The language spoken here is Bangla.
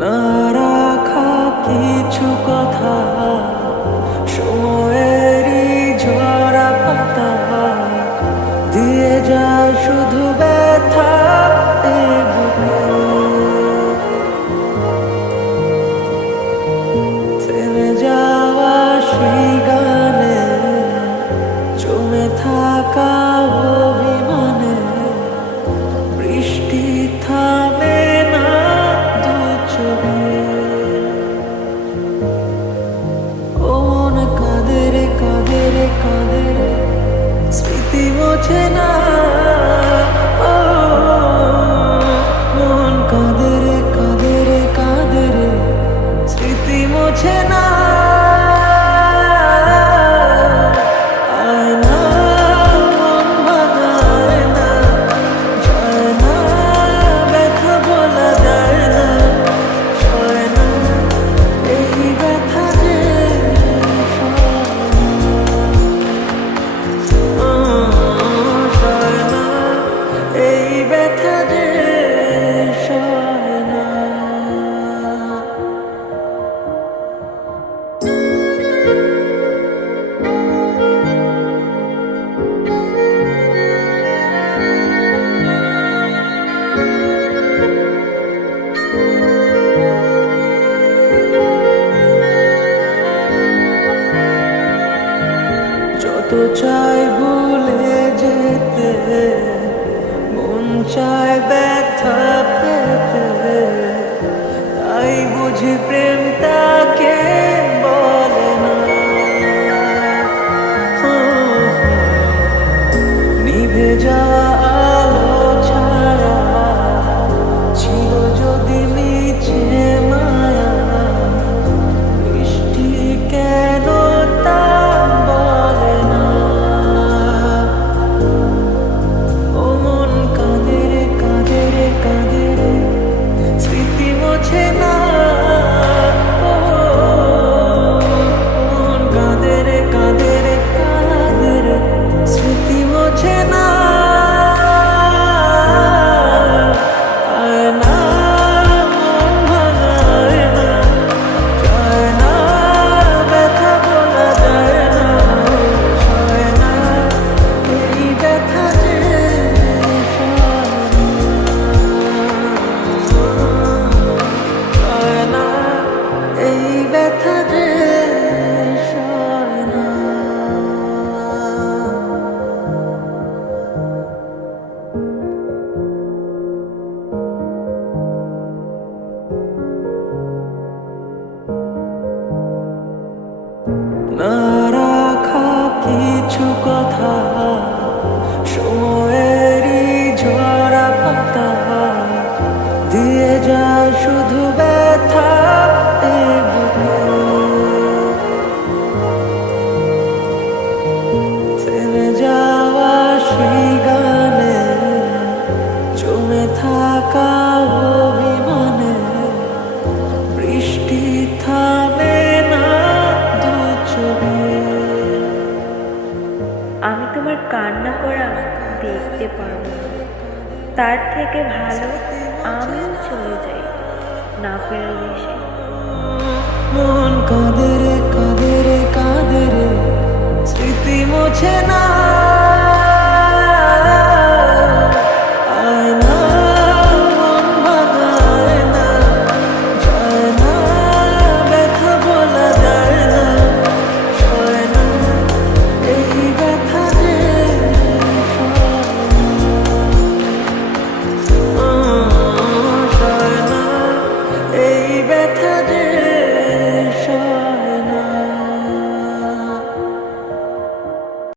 না রাখা কিছু কথা সময়েরই ঝরা পাতা দিয়ে যায় শুধু ব্যথা এ বুকে। থেমে যাওয়া সেই গানে জমে থাকা অভিমানে বৃষ্টি থামে না দু চোখে। ও মন কাঁদে রে কাঁদে রে কাঁদে রে স্মৃতি মোছে না। ও মন কাঁদে রে কাঁদে রে কাঁদে রে স্মৃতি মোছে না। যত চাই ভুলে যেতে মন চায় ব্যথা পেতে, তাই বুঝি প্রেম তাকে বলে না। নিভে যাওয়া আলো ছায়া ছিল যদি মিছে মায়া, বৃষ্টি কেন তা বলে না। ও মন কাঁদে রে কাঁদে রে কাঁদে রে স্মৃতি মোছে না। ও মন কাঁদে রে কাঁদে রে কাঁদে রে স্মৃতি মোছে না। না রাখা কিছু কথা সময়েরই ঝরা পাতা দিয়ে যায় শুধু ব্যথা এ বুকে। থেমে যাওয়া সেই গানে জমে থাকা অভিমানে বৃষ্টি থামে না দু চোখে। আমি তোমার কান্না করা দেখতে পারবো না, তার থেকে ভালো আমিও চলে যাই না ফেরার দেশে। মন কাঁদে রে কাঁদে রে কাঁদে রে স্মৃতি মোছে না।